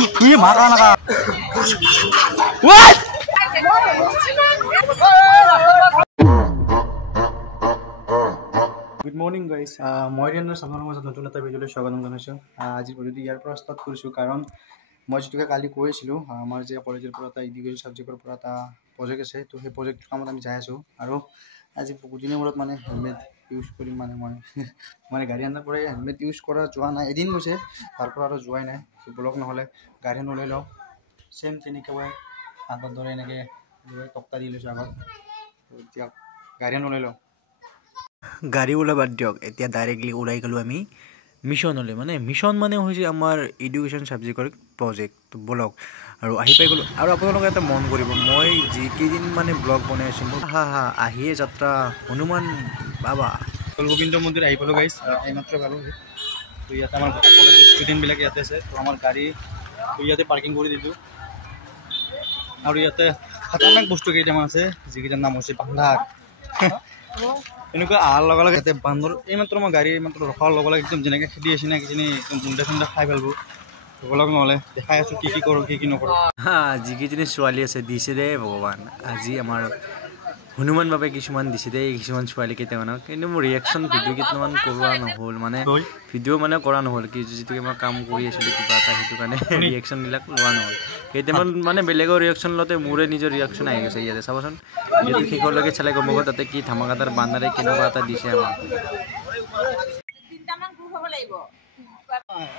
Ih, marah lah. What? Good morning guys. মই দিনৰ সামনৰ মাজত নতুন এটা ভিডিঅ'লৈ স্বাগতম জনাইছোঁ। আজি ভিডিঅ'টো ইয়াৰ পৰা ষ্টাৰ্ট কৰিছোঁ কাৰণ মই যেনেকৈ কালি কৈছিলোঁ আমাৰ যে কলেজৰ পৰা এটা এডুকেশ্যন ছাবজেক্টৰ পৰা এটা প্ৰজেক্ট আছে, তো সেই প্ৰজেক্টৰ কামত আমি যাই আছোঁ আৰু আজি বহুত দিনৰ মূৰত মানে হেলমেট ইউজ কৰিম। মানে মই মানে গাড়ী আনাৰ পৰাই হেলমেট ইউজ কৰা যোৱা নাই, এদিন গৈছে, তাৰ পৰা আৰু যোৱাই নাই। ব্লক নহ'লে গাড়ী নলাই লওঁ, চেম তেনেকৈ আগৰ দৰে এনেকৈ টক্কা দি লৈছোঁ আগত। এতিয়া গাড়ী নলাই লওঁ, গাড়ী ওলা বাদ দিয়ক, এতিয়া ডাইৰেক্টলি ওলাই গ'লোঁ আমি মিছনলৈ। মানে মিছন মানে হৈছে আমাৰ এডুকেশ্যন ছাবজেক্টৰ প্ৰজেক্ট ব্লগ, আৰু আহি পাই গ'লোঁ। আৰু আপোনালোকে এটা মন কৰিব, মই যিকেইদিন মানে ব্লগ বনাই আছোঁ মোৰ আহিয়ে যাত্ৰা হনুমান বাবা গোবিন্দ মন্দিৰ আহি পালোঁ গাইছ, এইমাত্ৰ পালোঁ। তো ইয়াতে আমাৰ কলেজৰ ষ্টুডেণ্টবিলাক ইয়াতে আছে, তো আমাৰ গাড়ী ইয়াতে পাৰ্কিং কৰি দিলোঁ। আৰু ইয়াতে খাতাৰনাক বস্তু কেইটামান আছে, যিকেইটাৰ নাম হৈছে বান্দাৰ। এনেকুৱা অহাৰ লগে লগে ইয়াতে বান্দৰ, এইমাত্ৰ মই গাড়ী এইমাত্ৰ ৰখাৰ লগে লগে একদম যেনেকৈ খেদি আছে না, কিজানি একদম গুণ্ডা চুণ্ডা খাই পেলাব। লগ নহ'লে দেখাই আছোঁ কি কি কৰোঁ কি কি নকৰোঁ। যিকেইজনী ছোৱালী আছে দিছে দেই ভগৱান, আজি আমাৰ হনুমান বাবাই কিছুমান দিছে দেই কিছুমান ছোৱালী কেইটামানক। কিন্তু মোৰ ৰিয়েকশ্যন ভিডিঅ' কেইটামান কৰোৱা নহ'ল, মানে ভিডিঅ' মানে কৰা নহ'ল, কি যিটো মই কাম কৰি আছিলোঁ কিবা এটা, সেইটো কাৰণে ৰিয়েকশ্যনবিলাক লোৱা নহ'ল। কেইটামান মানে বেলেগৰ ৰিয়েকশ্যন লওঁতে মোৰে নিজৰ ৰিয়েকশ্যন আহি গৈছে। ইয়াতে চাবচোন, যিহেতু শেষলৈকে চালে গম পাব তাতে কি ধামাকাদাৰ বান্দাৰে কেনেকুৱা এটা দিছে আমাক।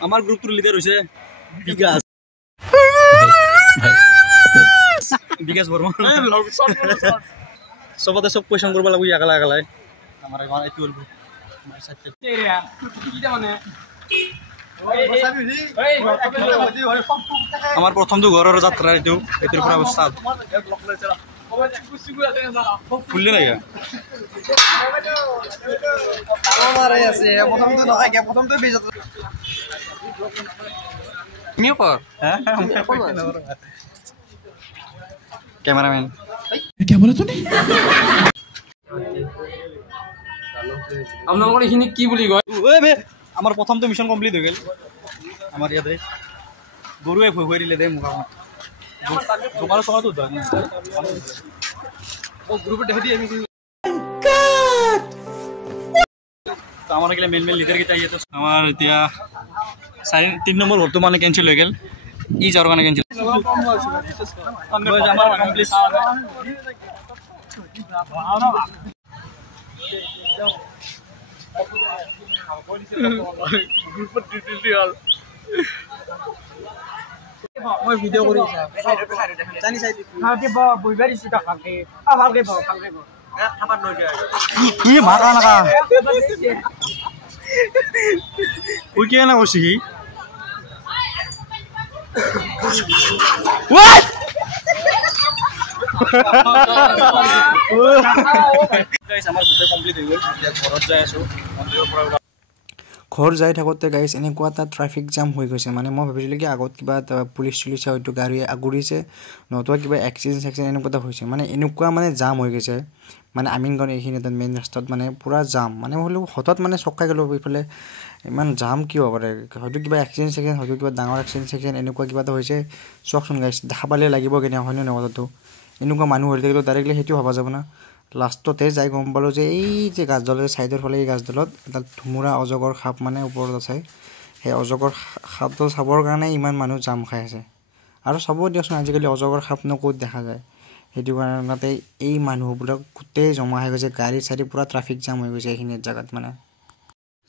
আমাৰ গ্ৰুপটোৰ লিডাৰ হৈছে বিকাশ বিকাশ বৰ্মা। চবতে চব কুৱেশ্যন কৰিব লাগিব একেলাই একেলাই। আমাৰ এইটো আমাৰ প্ৰথমটো ঘৰৰ যাত্ৰা, এইটো এইটোৰ পৰা ষ্টাৰ্ট। খুলিলে নাই कैमरामैन क्या बोला तूने? আপোনালোকৰ এইখিনি কি বুলি কয়? আমাৰ প্ৰথমটো মিছন কমপ্লিট হৈ গ'ল। আমাৰ ইয়াতে গৰুৱে ভয় ভয় দিলে দেই মোক। তোমাৰ চকাটো গ্ৰুপত দেখা দিয়ে আমাৰ এইগিলা মেইন মেইন লিডাৰকেইটা ইয়াতে। আমাৰ এতিয়া 3 নম্বৰ ঘৰটো মানে কেঞ্চেল হৈ গ'ল, ই যাৰ কাৰণে কেঞ্চেল। মই ভিডিঅ' কৰি ঘৰ যাই থাকোঁতে গাইছ এনেকুৱা এটা ট্ৰাফিক জাম হৈ গৈছে। মানে মই ভাবিছিলোঁ কি আগত কিবা এটা পুলিচ চুলিচে হয়তো গাড়ী আগুৰিছে, নতুবা কিবা এক্সিডেণ্ট এনেকুৱা এটা হৈছে। মানে এনেকুৱা মানে জাম হৈ গৈছে, মানে আমিনগাঁও এইখিনি এটা মেইন ৰাস্তাত মানে পূৰা জাম। মানে মই হ'লেও হঠাৎ মানে চকাই গ'লোঁ, এইফালে ইমান জাম কিয় হ'ব পাৰে, হয়তো কিবা এক্সিডেণ্ট হয়তো কিবা ডাঙৰ এক্সিডেণ্ট এনেকুৱা কিবা এটা হৈছে। চাওকচোন গাইছ, দেখা পালে লাগিব কেনে হয়নে নহয় কথাটো। এনেকুৱা মানুহ হৈ থাকিলেও ডাইৰেক্টলি সেইটো ভবা যাব না। লাষ্টতে যাই গম পালোঁ যে এই যে গাছডালৰ ছাইডৰ ফালে এই গাছডালত এটা ধুমুৰা অজগৰ সাপ মানে ওপৰত আছে। সেই অজগৰ সাপটো চাবৰ কাৰণে ইমান মানুহ জাম খাই আছে। আৰু চাব দিয়কচোন, আজিকালি অজগৰ সাপনো ক'ত দেখা যায়, সেইটো কাৰণতে এই মানুহবিলাক গোটেই জমা হৈ গৈছে। গাড়ী চাড়ী পূৰা ট্ৰাফিক জাম হৈ গৈছে এইখিনি জেগাত। মানে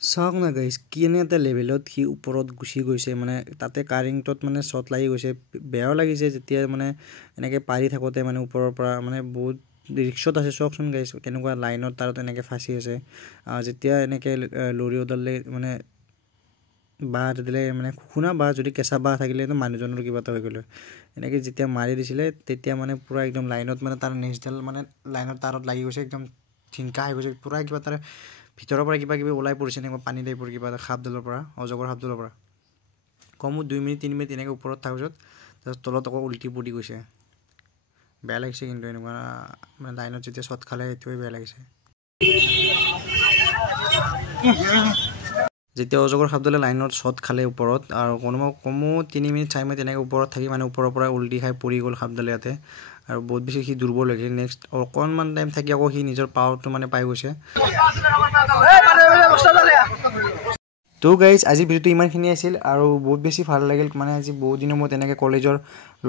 চাওক না গাইছ, কেনে এটা লেভেলত সি ওপৰত গুচি গৈছে, মানে তাতে কাৰেণ্টত মানে শ্বৰ্ট লাগি গৈছে। বেয়াও লাগিছে যেতিয়া মানে এনেকৈ পাৰি থাকোঁতে মানে ওপৰৰ পৰা মানে বহুত ৰিক্সত আছে। চাওকচোন গাইছ, কেনেকুৱা লাইনত তাৰত এনেকৈ ফাঁচি আছে। যেতিয়া এনেকৈ লৰি ওদালে মানে বাঁহ দিলে, মানে শুনা বাঁহ যদি কেঁচা বাঁহ থাকিলেতো মানুহজনৰ কিবা এটা হৈ গ'লে। এনেকৈ যেতিয়া মাৰি দিছিলে তেতিয়া মানে পূৰা একদম লাইনত মানে তাৰ নেক্সটডাল মানে লাইনত তাৰত লাগি গৈছে, একদম ধিংকা হৈ গৈছে পূৰা। কিবা তাৰ ভিতৰৰ পৰা কিবা কিবি ওলাই পৰিছে, এনেকুৱা পানী টাইপৰ কিবা এটা সাপডালৰ পৰা, অজগৰ সাপডালৰ পৰা। কমো 2 মিনিট 3 মিনিট এনেকৈ ওপৰত থকাৰ পিছত তাৰপিছত তলত আকৌ উল্টি পৰি গৈছে। বেয়া লাগিছে কিন্তু এনেকুৱা মানে লাইনত যেতিয়া শ্বট খালে সেইটোৱে বেয়া লাগিছে। যেতিয়া অজগৰ সাপডালে লাইনত শ্বট খালে ওপৰত আৰু কমো 3 মিনিট 4 মিনিট এনেকৈ ওপৰত থাকি মানে ওপৰৰ পৰা উল্টি খাই পৰি গ'ল সাপডালে ইয়াতে আৰু বহুত বেছি সি দুৰ্বল হৈ গ'ল নেক্সট অকণমান টাইম থাকি আকৌ সি নিজৰ পাৱাৰটো মানে পাই গৈছে তো গাইজ আজি ভিডিঅ'টো ইমানখিনি আছিল আৰু বহুত বেছি ভাল লাগিল মানে আজি বহুত দিনৰ মূৰত এনেকৈ কলেজৰ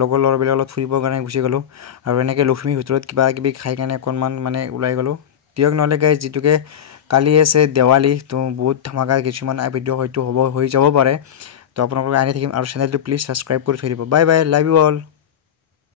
লগৰ ল'ৰাবিলাকৰ লগত ফুৰিবৰ কাৰণে গুচি গ'লোঁ আৰু এনেকৈ লক্ষ্মীৰ ভিতৰত কিবা কিবি খাই কাৰণে অকণমান মানে ওলাই গ'লোঁ দিয়ক নহ'লে গাইজ যিটোকে কালি আছে দেৱালী তো বহুত ধামাকা কিছুমান ভিডিঅ' হয়তো হৈ যাব পাৰে তো আপোনালোকে আনি থাকিম আৰু চেনেলটো প্লিজ ছাবস্ক্ৰাইব কৰি থৈ দিব bye bye love you all